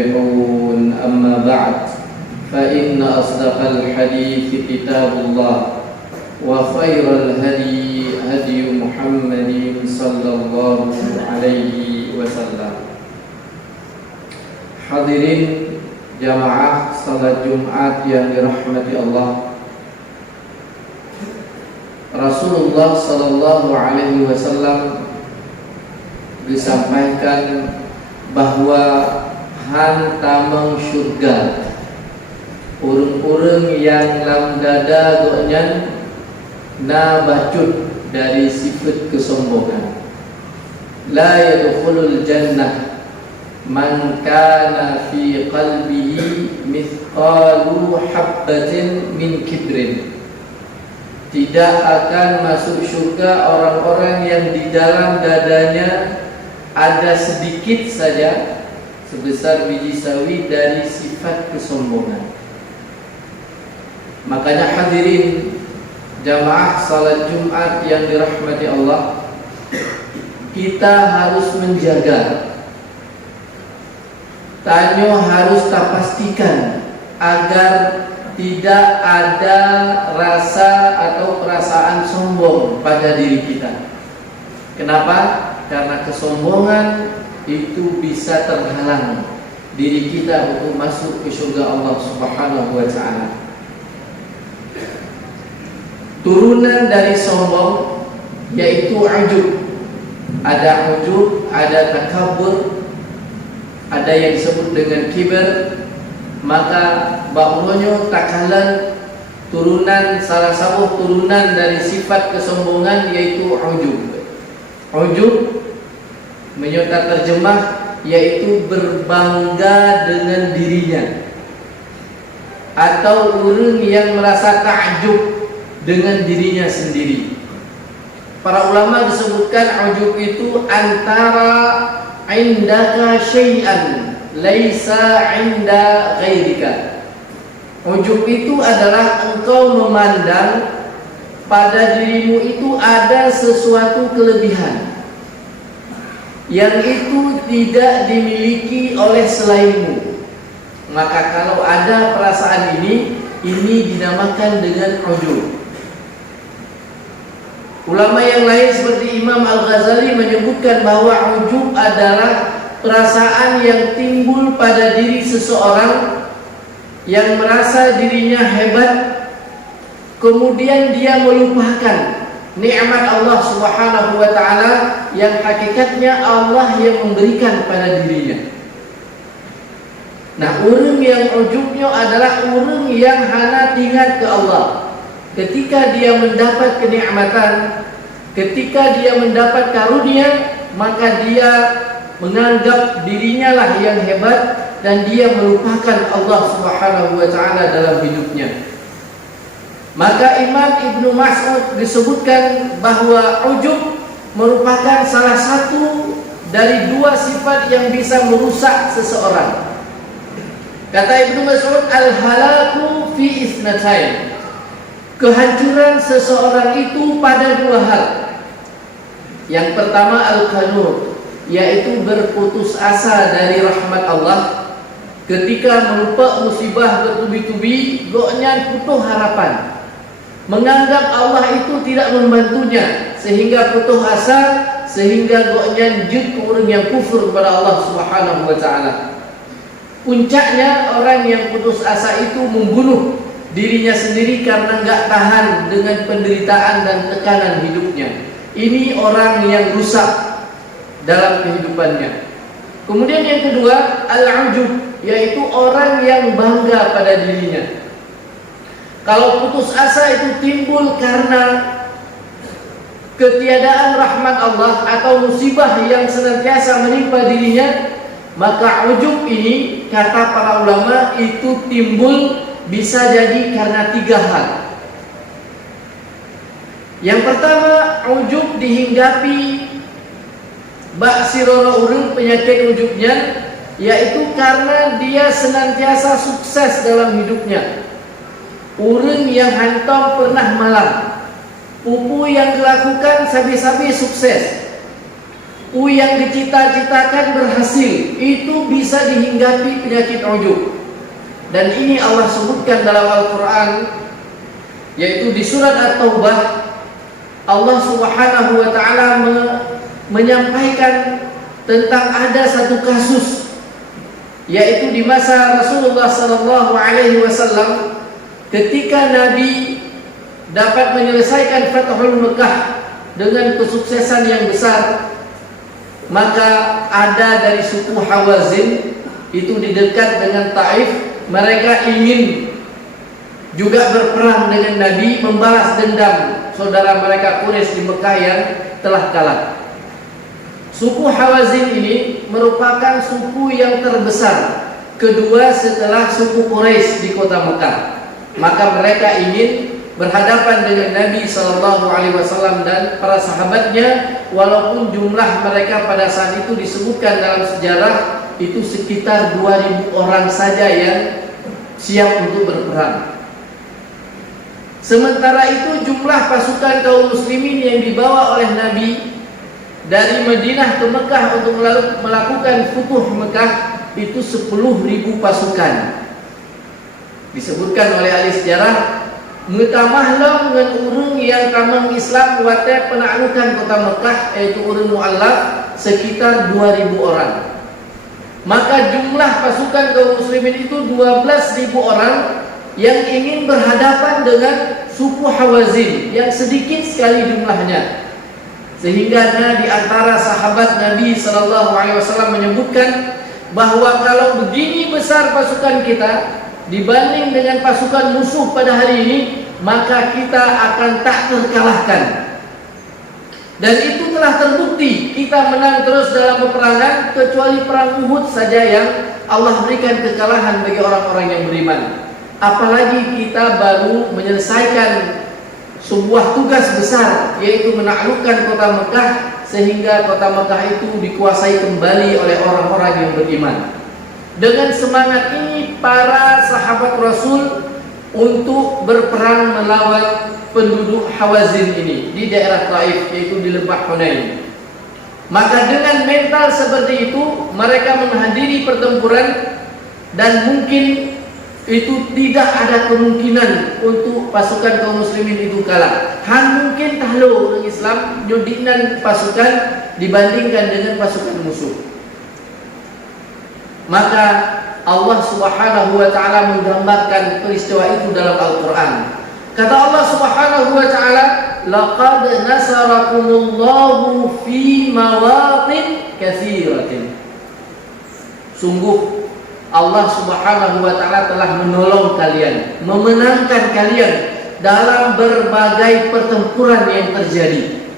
المفلحون أما بعد فإن أصدق الحديث كتاب الله وخير الهدي هدي محمد صلى الله عليه وسلم. Hadirin jamaah salat Jumat yang dirahmati Allah, Rasulullah sallallahu alaihi wasallam disampaikan bahwa hantameng surga urang-urang yang lam dada go'nyan na bacut dari sifat kesombongan. La yadkhulul jannah man kana fi qalbihi mithqalu habbatin min kibrin. Tidak akan masuk surga orang-orang yang di dalam dadanya ada sedikit saja sebesar biji sawi dari sifat kesombongan. Makanya hadirin jamaah salat Jumat yang dirahmati Allah, kita harus menjaga, tanyo harus kita pastikan agar tidak ada rasa atau perasaan sombong pada diri kita. Kenapa? Karena kesombongan itu bisa terhalang diri kita untuk masuk ke surga Allah Subhanahu wa ta'ala. Turunan dari sombong yaitu ujub. Ada ujub, ada takabur, ada yang disebut dengan kibar. Maka bahwanya takalan turunan salah satu turunan dari sifat kesombongan yaitu ujub. Ujub menyota terjemah yaitu berbangga dengan dirinya, atau orang yang merasa takjub dengan dirinya sendiri. Para ulama disebutkan ujub itu antara indaka syai'an laisa inda ghairika. Ujub itu adalah engkau memandang pada dirimu itu ada sesuatu kelebihan yang itu tidak dimiliki oleh selainmu. Maka kalau ada perasaan ini dinamakan dengan ujub. Ulama yang lain seperti Imam Al-Ghazali menyebutkan bahwa ujub adalah perasaan yang timbul pada diri seseorang yang merasa dirinya hebat, kemudian dia melupakan nikmat Allah Subhanahu wa ta'ala yang hakikatnya Allah yang memberikan pada dirinya. Nah, orang yang ujubnya adalah orang yang hana ingat ke Allah. Ketika dia mendapat kenikmatan, ketika dia mendapat karunia, maka dia menganggap dirinya lah yang hebat dan dia melupakan Allah Subhanahu wa ta'ala dalam hidupnya. Maka Imam Ibnu Mas'ud disebutkan bahwa ujub merupakan salah satu dari dua sifat yang bisa merusak seseorang. Kata Ibnu Mas'ud, al-halaku fi isnatain. Kehancuran seseorang itu pada dua hal. Yang pertama al-qanut, yaitu berputus asa dari rahmat Allah. Ketika melupa musibah bertubi-tubi, goknya putus harapan, menganggap Allah itu tidak membantunya, sehingga putus asa, sehingga goknya jud ke orang yang kufur kepada Allah Subhanahu wa ta'ala. Puncaknya orang yang putus asa itu membunuh dirinya sendiri karena enggak tahan dengan penderitaan dan tekanan hidupnya. Ini orang yang rusak dalam kehidupannya. Kemudian yang kedua, al-ujub, yaitu orang yang bangga pada dirinya. Kalau putus asa itu timbul karena ketiadaan rahmat Allah atau musibah yang senantiasa menimpa dirinya, maka ujub ini, kata para ulama, itu timbul bisa jadi karena tiga hal. Yang pertama, ujub dihinggapi bak sirona urang penyakit ujubnya, yaitu karena dia senantiasa sukses dalam hidupnya. Urang yang hantam pernah malam, pupu yang dilakukan sabi-sabi sukses. yang dicita-citakan berhasil, itu bisa dihinggapi penyakit ujub. Dan ini Allah sebutkan dalam Al-Quran, yaitu di surat At-Taubah. Allah Subhanahu wa ta'ala menyampaikan tentang ada satu kasus, yaitu di masa Rasulullah sallallahu alaihi wasallam, ketika Nabi dapat menyelesaikan Fathul Mekah dengan kesuksesan yang besar, maka ada dari suku Hawazin, itu di dekat dengan Taif, mereka ingin juga berperang dengan Nabi, membalas dendam saudara mereka Quraisy di Mekah yang telah kalah. Suku Hawazin ini merupakan suku yang terbesar, kedua setelah suku Quraisy di kota Mekah. Maka mereka ingin berhadapan dengan Nabi SAW dan para sahabatnya, walaupun jumlah mereka pada saat itu disebutkan dalam sejarah itu sekitar 2000 orang saja yang siap untuk berperang. Sementara itu jumlah pasukan kaum muslimin yang dibawa oleh Nabi dari Madinah ke Mekah untuk melakukan futuh Mekah itu 10.000 pasukan. Disebutkan oleh ahli sejarah, mutamahlam dengan urung yang kamang Islam wate penaklukan kota Mekah, yaitu urung mu'allaf, sekitar 2000 orang. Maka jumlah pasukan kaum muslimin itu 12.000 orang yang ingin berhadapan dengan suku Hawazin yang sedikit sekali jumlahnya. Sehingga di antara sahabat Nabi SAW menyebutkan bahwa kalau begini besar pasukan kita dibanding dengan pasukan musuh pada hari ini, maka kita akan tak terkalahkan. Dan itu telah terbukti, kita menang terus dalam peperangan, kecuali perang Uhud saja yang Allah berikan kekalahan bagi orang-orang yang beriman. Apalagi kita baru menyelesaikan sebuah tugas besar, yaitu menaklukkan kota Mekah, sehingga kota Mekah itu dikuasai kembali oleh orang-orang yang beriman. Dengan semangat ini para sahabat Rasul untuk berperang melawan penduduk Hawazin ini di daerah Taif, yaitu di lembah Hunain. Maka dengan mental seperti itu mereka menghadiri pertempuran, dan mungkin itu tidak ada kemungkinan untuk pasukan kaum muslimin itu kalah. Mungkin tahlo orang Islam nyodinan pasukan dibandingkan dengan pasukan musuh. Maka Allah Subhanahu wa ta'ala menggambarkan peristiwa itu dalam Al-Quran. Kata Allah Subhanahu wa ta'ala, laqad nasarakumullahu fi mawatin katsiratin. Sungguh Allah Subhanahu wa ta'ala telah menolong kalian, memenangkan kalian dalam berbagai pertempuran yang terjadi,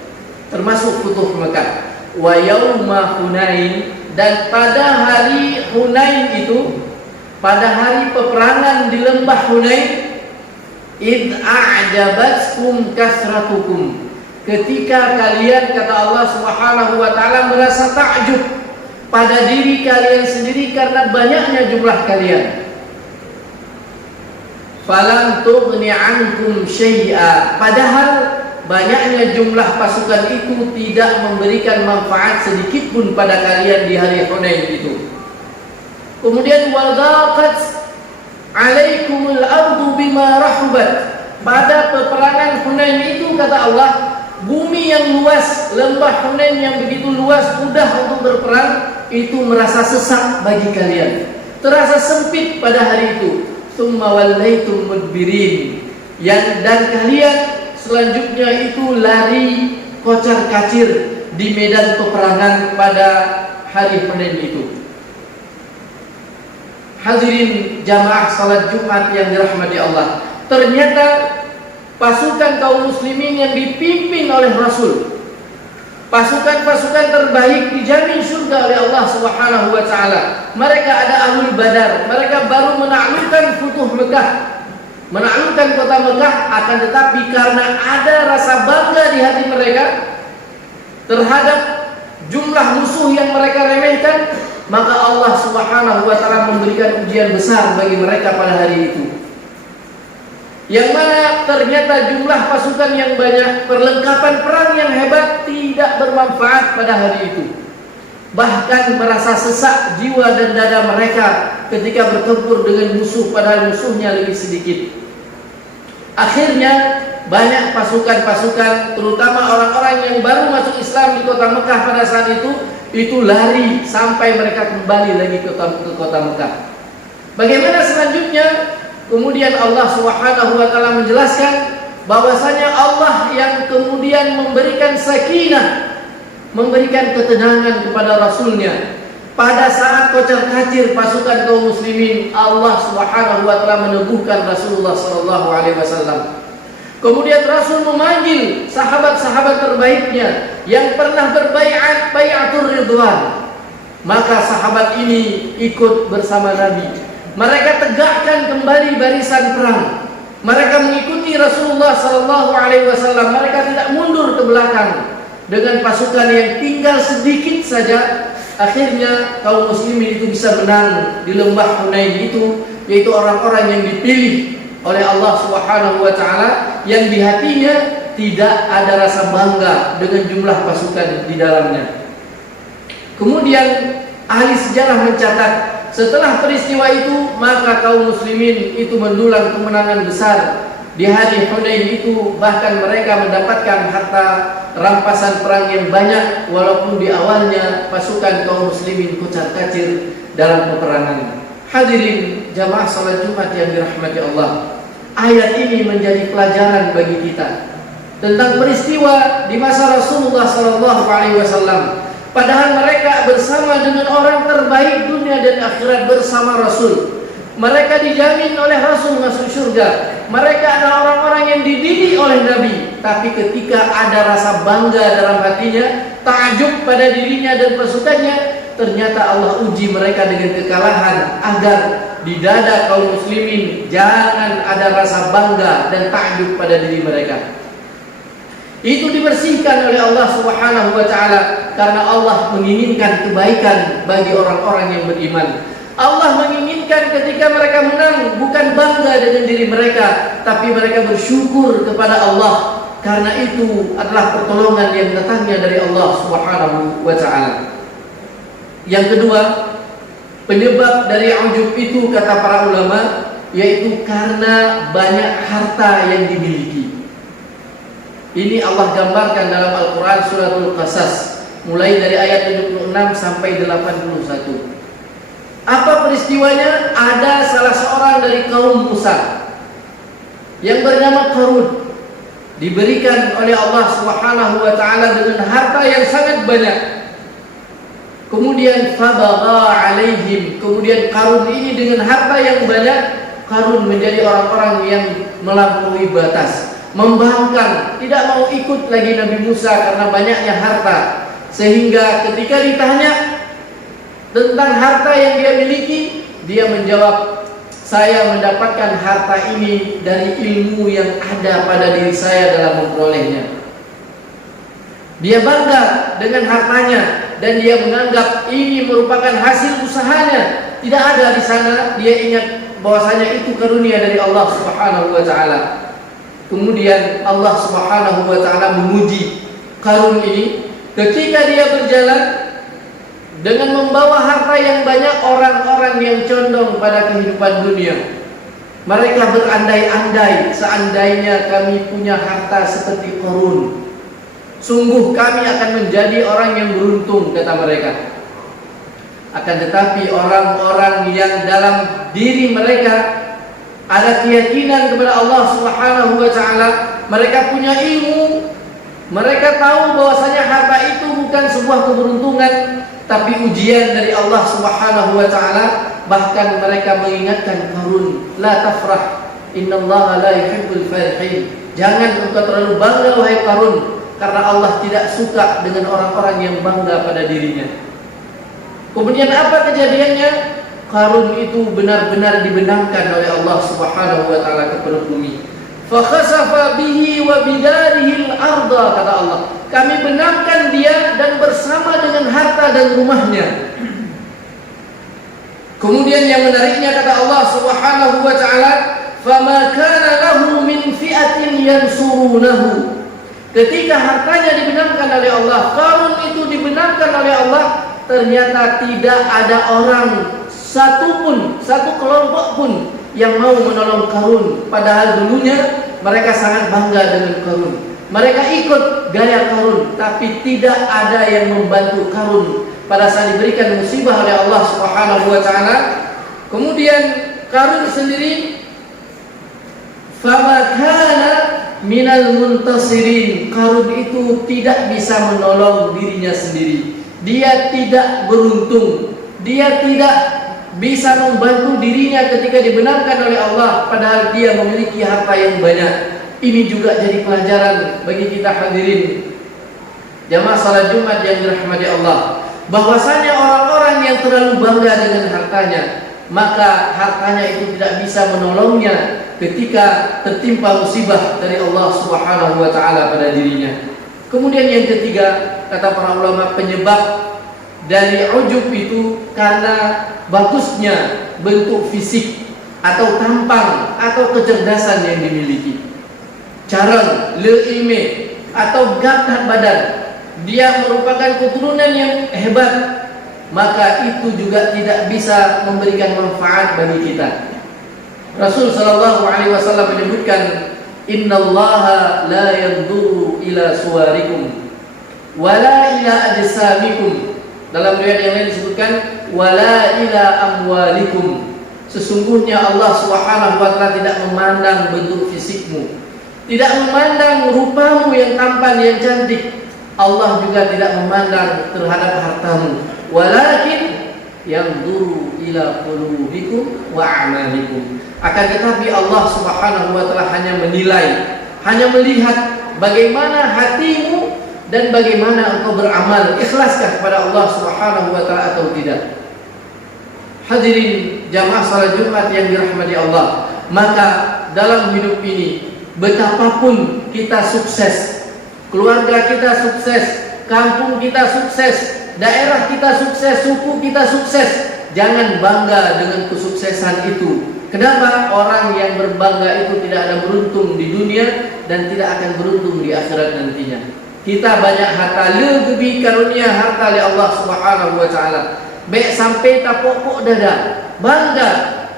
termasuk Futuh Mekah. Wa yauma Hunain, dan pada hari Hunain itu, pada hari peperangan di lembah Hunain, id a'jabatkum kasratukum, ketika kalian, kata Allah Subhanahu wa ta'ala, merasa takjub pada diri kalian sendiri karena banyaknya jumlah kalian. Falam tughni ankum syai'a, padahal banyaknya jumlah pasukan itu tidak memberikan manfaat sedikit pun pada kalian di hari Hunain itu. Kemudian wadaqat alaikumul ardu bima rahubat, pada peperangan Hunain itu, kata Allah, bumi yang luas, lembah Hunain yang begitu luas, mudah untuk berperang, itu merasa sesak bagi kalian, terasa sempit pada hari itu. Tsumma wallaitum mudbirin, dan kalian selanjutnya itu lari kocar kacir di medan peperangan pada hari Hunain itu. Hadirin jamaah salat Jumat yang dirahmati Allah, ternyata pasukan kaum muslimin yang dipimpin oleh Rasul, pasukan-pasukan terbaik, dijamin surga oleh Allah Subhanahu wa ta'ala. Mereka ada Ahlul Badar, mereka baru menaklukkan Futuh Mekah, menaklukkan kota Mekah, akan tetapi karena ada rasa bangga di hati mereka terhadap jumlah musuh yang mereka remehkan, maka Allah Subhanahu wa ta'ala memberikan ujian besar bagi mereka pada hari itu, yang mana ternyata jumlah pasukan yang banyak, perlengkapan perang yang hebat tidak bermanfaat pada hari itu. bahkan merasa sesak jiwa dan dada mereka ketika bertempur dengan musuh padahal musuhnya lebih sedikit. Akhirnya banyak pasukan-pasukan, terutama orang-orang yang baru masuk Islam di kota Mekah pada saat itu lari sampai mereka kembali lagi ke kota Mekah. Bagaimana selanjutnya? Kemudian Allah Subhanahu wa taala menjelaskan bahwasanya Allah yang kemudian memberikan sakinah, memberikan ketenangan kepada Rasulnya. Pada saat kocar-kacir pasukan kaum muslimin, Allah Subhanahu wa taala meneguhkan Rasulullah sallallahu alaihi wasallam. Kemudian Rasul memanggil sahabat-sahabat terbaiknya yang pernah berbaiat, baiatur ridwan. Maka sahabat ini ikut bersama Nabi. Mereka tegakkan kembali barisan perang. Mereka mengikuti Rasulullah sallallahu alaihi wasallam. Mereka tidak mundur ke belakang. Dengan pasukan yang tinggal sedikit saja, akhirnya kaum muslimin itu bisa menang di lembah Hunain itu, yaitu orang-orang yang dipilih oleh Allah Subhanahu wa taala yang di hatinya tidak ada rasa bangga dengan jumlah pasukan di dalamnya. Kemudian ahli sejarah mencatat, setelah peristiwa itu maka kaum muslimin itu mendulang kemenangan besar di hari Hunain itu, bahkan mereka mendapatkan harta rampasan perang yang banyak walaupun di awalnya pasukan kaum muslimin kocar-kacir dalam peperangan. Hadirin jamaah salat Jumat yang dirahmati Allah, ayat ini menjadi pelajaran bagi kita tentang peristiwa di masa Rasulullah sallallahu alaihi wasallam. Padahal mereka bersama dengan orang terbaik dunia dan akhirat bersama Rasul. Mereka dijamin oleh Rasul masuk surga. Mereka adalah orang-orang yang dididik oleh Nabi. Tapi ketika ada rasa bangga dalam hatinya, takjub pada dirinya dan pasukannya, ternyata Allah uji mereka dengan kekalahan agar di dada kaum muslimin jangan ada rasa bangga dan takjub pada diri mereka. Itu dibersihkan oleh Allah Subhanahu wa taala karena Allah menginginkan kebaikan bagi orang-orang yang beriman. Allah menginginkan ketika mereka menang bukan bangga dengan diri mereka, tapi mereka bersyukur kepada Allah karena itu adalah pertolongan yang datangnya dari Allah Subhanahu wa taala. Yang kedua, penyebab dari ujub itu kata para ulama yaitu karena banyak harta yang dimiliki. Ini Allah gambarkan dalam Al-Quran suratul Qasas mulai dari ayat 76 sampai 81. Apa peristiwanya? Ada salah seorang dari kaum Musa yang bernama Qarun, diberikan oleh Allah Subhanahu wa taala dengan harta yang sangat banyak. Kemudian fabagha alaihim, kemudian Qarun ini dengan harta yang banyak, Qarun menjadi orang-orang yang melampaui batas, membangkang, tidak mau ikut lagi Nabi Musa karena banyaknya harta. Sehingga ketika ditanya tentang harta yang dia miliki, dia menjawab, saya mendapatkan harta ini dari ilmu yang ada pada diri saya dalam memperolehnya. Dia bangga dengan hartanya dan dia menganggap ini merupakan hasil usahanya. Tidak ada di sana, dia ingat bahwasanya itu karunia dari Allah Subhanahu wa taala. Kemudian Allah Subhanahu wa taala memuji Qarun ini ketika dia berjalan dengan membawa harta yang banyak. Orang-orang yang condong pada kehidupan dunia, mereka berandai-andai, seandainya kami punya harta seperti Qarun, sungguh kami akan menjadi orang yang beruntung, kata mereka. Akan tetapi orang-orang yang dalam diri mereka ada keyakinan kepada Allah Subhanahu wa taala, mereka punya ilmu, mereka tahu bahwasanya harta itu bukan sebuah keberuntungan tapi ujian dari Allah Subhanahu wa taala. Bahkan mereka mengingatkan Qarun, la tafrah, innallaha la yuhibbul farihin. Jangan engkau terlalu bangga wahai Qarun, karena Allah tidak suka dengan orang-orang yang bangga pada dirinya. Kemudian apa kejadiannya? Qarun itu benar-benar dibenamkan oleh Allah Subhanahu wa taala ke perut bumi. Fa khasafa bihi wa bidarihi al-ardha, kata Allah, kami benamkan dia dan bersama dengan harta dan rumahnya. Kemudian yang menariknya kata Allah Subhanahu wa taala, fama kana lahu min fi'atin yansurunahu. Ketika hartanya dibenamkan oleh Allah, Qarun itu dibenamkan oleh Allah, ternyata tidak ada orang satu kelompok pun yang mau menolong Qarun, padahal dulunya mereka sangat bangga dengan Qarun. Mereka ikut gaya Qarun, tapi tidak ada yang membantu Qarun pada saat diberikan musibah oleh Allah Subhanahu wa taala. Kemudian Qarun sendiri fama kana minal muntasirin. Qarun itu tidak bisa menolong dirinya sendiri. Dia tidak beruntung. Dia tidak bisa membantu dirinya ketika dibenarkan oleh Allah, padahal dia memiliki harta yang banyak. Ini juga jadi pelajaran bagi kita hadirin jamaah salat Jumat yang dirahmati Allah, bahwasanya orang-orang yang terlalu bangga dengan hartanya, maka hartanya itu tidak bisa menolongnya ketika tertimpa musibah dari Allah Subhanahu wa taala pada dirinya. Kemudian yang ketiga, kata para ulama, penyebab dari ujub itu karena bagusnya bentuk fisik atau tampang atau kecerdasan yang dimiliki. Carang, leime atau gagah badan, dia merupakan keturunan yang hebat, maka itu juga tidak bisa memberikan manfaat bagi kita. Rasul sallallahu alaihi wasallam menyebutkan, innallaha la yanzuru ila suwarikum wala ila ajsamikum. Dalam riwayat yang lain disebutkan wala ila amwalikum. Sesungguhnya Allah Subhanahu wa taala tidak memandang bentuk fisikmu, tidak memandang rupamu yang tampan yang cantik. Allah juga tidak memandang terhadap hartamu. Walakin yanzuru ila qulubikum wa a'malikum. Akan tetapi Allah Subhanahu wa taala hanya menilai, hanya melihat bagaimana hatimu dan bagaimana engkau beramal, ikhlaskah kepada Allah Subhanahu wa taala atau tidak. Hadirin jamaah salat Jumat yang dirahmati Allah, maka dalam hidup ini betapapun kita sukses, keluarga kita sukses, kampung kita sukses, daerah kita sukses, suku kita sukses, jangan bangga dengan kesuksesan itu. Kenapa? Orang yang berbangga itu tidak ada beruntung di dunia dan tidak akan beruntung di akhirat nantinya. Kita banyak harta, lebih karunia harta oleh Allah Subhanahu wa taala. Baik sampai tapok dada, bangga,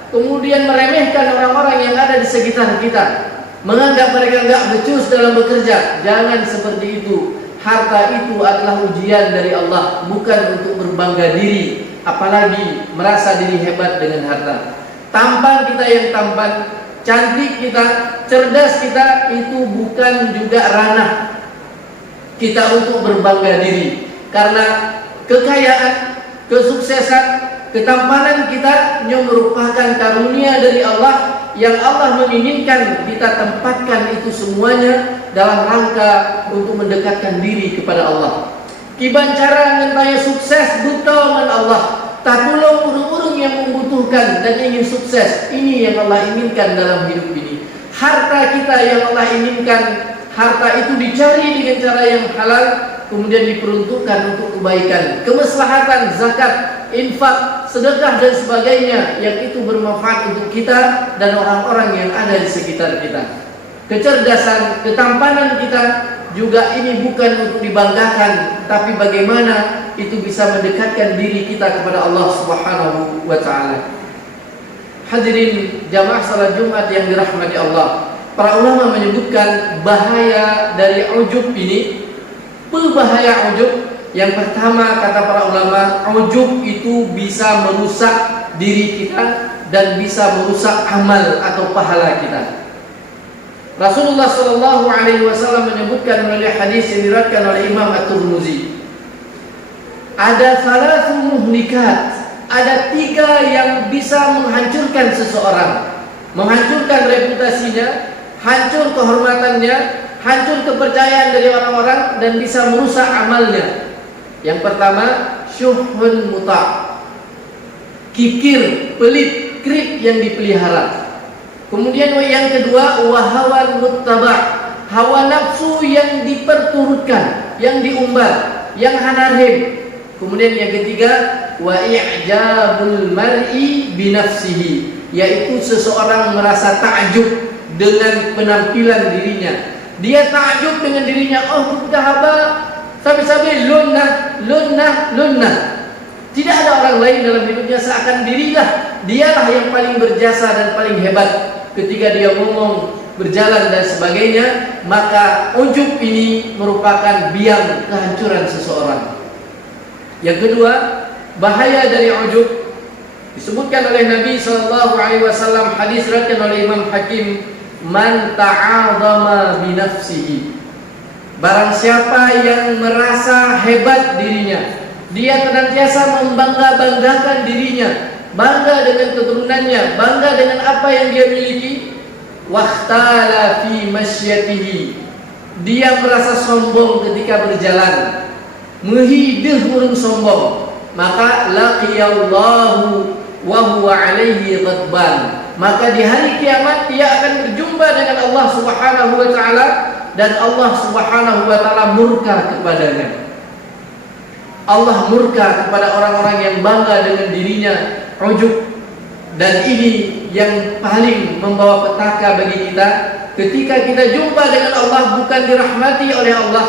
kemudian meremehkan orang-orang yang ada di sekitar kita, menganggap mereka enggak becus dalam bekerja. Jangan seperti itu. Harta itu adalah ujian dari Allah, bukan untuk berbangga diri, apalagi merasa diri hebat dengan harta. Tampan kita yang tampan, cantik kita, cerdas kita, itu bukan juga ranah kita untuk berbangga diri. Karena kekayaan, kesuksesan, ketampanan kita merupakan karunia dari Allah yang Allah menginginkan kita tempatkan itu semuanya dalam rangka untuk mendekatkan diri kepada Allah. Kiban cara ngentaya sukses buta dengan Allah, tak tolong urung-urung yang membutuhkan dan ingin sukses. Ini yang Allah inginkan dalam hidup ini. Harta kita yang Allah inginkan, harta itu dicari dengan cara yang halal, kemudian diperuntukkan untuk kebaikan, kemaslahatan, zakat, infak, sedekah dan sebagainya yang itu bermanfaat untuk kita dan orang-orang yang ada di sekitar kita. Kecerdasan, ketampanan kita juga ini bukan untuk dibanggakan, tapi bagaimana itu bisa mendekatkan diri kita kepada Allah Subhanahu wa taala. Hadirin jamaah salat Jumat yang dirahmati Allah, para ulama menyebutkan bahaya dari ujub ini. Bahaya ujub, yang pertama kata para ulama, ujub itu bisa merusak diri kita dan bisa merusak amal atau pahala kita. Rasulullah sallallahu alaihi wasallam menyebutkan melalui hadis yang diriwayatkan oleh Imam At-Tirmizi, ada salasun muhlikat, ada 3 yang bisa menghancurkan seseorang, menghancurkan reputasinya, hancur kehormatannya, hancur kepercayaan dari orang-orang, dan bisa merusak amalnya. Yang pertama, syuhun muta', kikir, pelit, krip yang dipelihara. Kemudian yang kedua, wahawan muttaba', hawa nafsu yang diperturutkan, yang diumbar, yang hanarhim. Kemudian yang ketiga, wa i'jabul mar'i binafsihi, yaitu seseorang merasa takjub dengan penampilan dirinya. Dia takjub dengan dirinya, oh kita haba, sabi-sabi lunnah. orang lain dalam hidupnya seakan dialah yang paling berjasa dan paling hebat. Ketika dia ngomong, berjalan dan sebagainya, maka ujub ini merupakan biang kehancuran seseorang. Yang kedua, bahaya dari ujub disebutkan oleh Nabi SAW, hadis riwayatkan oleh Imam Hakim, man ta'azama bi nafsihi. Barang siapa yang merasa hebat dirinya, dia senantiasa membangga-banggakan dirinya, bangga dengan keturunannya, bangga dengan apa yang dia miliki, wahtala fi masyatihi. Dia merasa sombong ketika berjalan, muhidih urung sombong, maka laqiyallahu wa huwa alaihi ghadban. Maka di hari kiamat dia akan berjumpa dengan Allah Subhanahu wa taala dan Allah Subhanahu wa taala murka kepadanya. Allah murka kepada orang-orang yang bangga dengan dirinya, ujub. Dan ini yang paling membawa petaka bagi kita. Ketika kita jumpa dengan Allah, bukan dirahmati oleh Allah,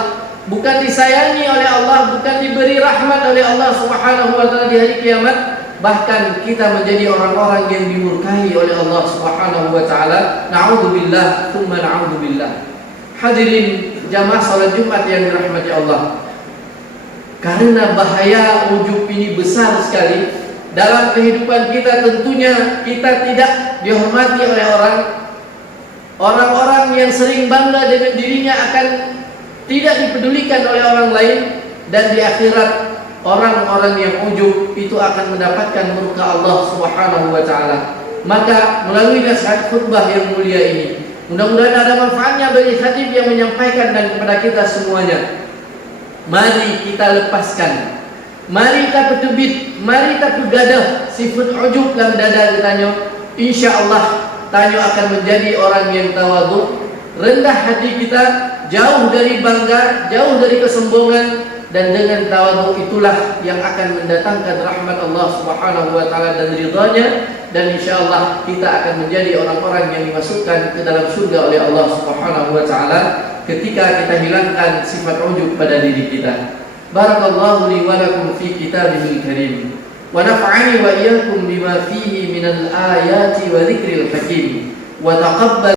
bukan disayangi oleh Allah, bukan diberi rahmat oleh Allah Subhanahu wa taala di hari kiamat, bahkan kita menjadi orang-orang yang dimurkai oleh Allah Subhanahu wa taala. Na'udzubillah, tsumma na'udzubillah. Hadirin jamaah salat Jumat yang dirahmati Allah. Karena bahaya ujub ini besar sekali dalam kehidupan kita, tentunya kita tidak dihormati oleh orang-orang yang sering bangga dengan dirinya akan tidak dipedulikan oleh orang lain, dan di akhirat orang-orang yang ujub itu akan mendapatkan murka Allah Subhanahu wa taala. Maka melalui nasihat khutbah yang mulia ini, mudah-mudahan ada manfaatnya bagi khatib yang menyampaikan dan kepada kita semuanya. Mari kita lepaskan, mari kita petubit, mari kita pegadah sifat ujub dalam dada kita. Insya Allah tanyo akan menjadi orang yang tawadhu, rendah hati kita, jauh dari bangga, jauh dari kesombongan, dan dengan tawadhu itulah yang akan mendatangkan rahmat Allah Subhanahu wa taala dan ridhanya, dan insyaallah kita akan menjadi orang-orang yang dimasukkan ke dalam surga oleh Allah Subhanahu wa taala ketika kita hilangkan sifat ujub pada diri kita. Barakallahu li wa lakum fi kitabihil karim, wa nafa'ani wa iyyakum bima fihi minal ayati wa dzikril hakim, wa taqabbal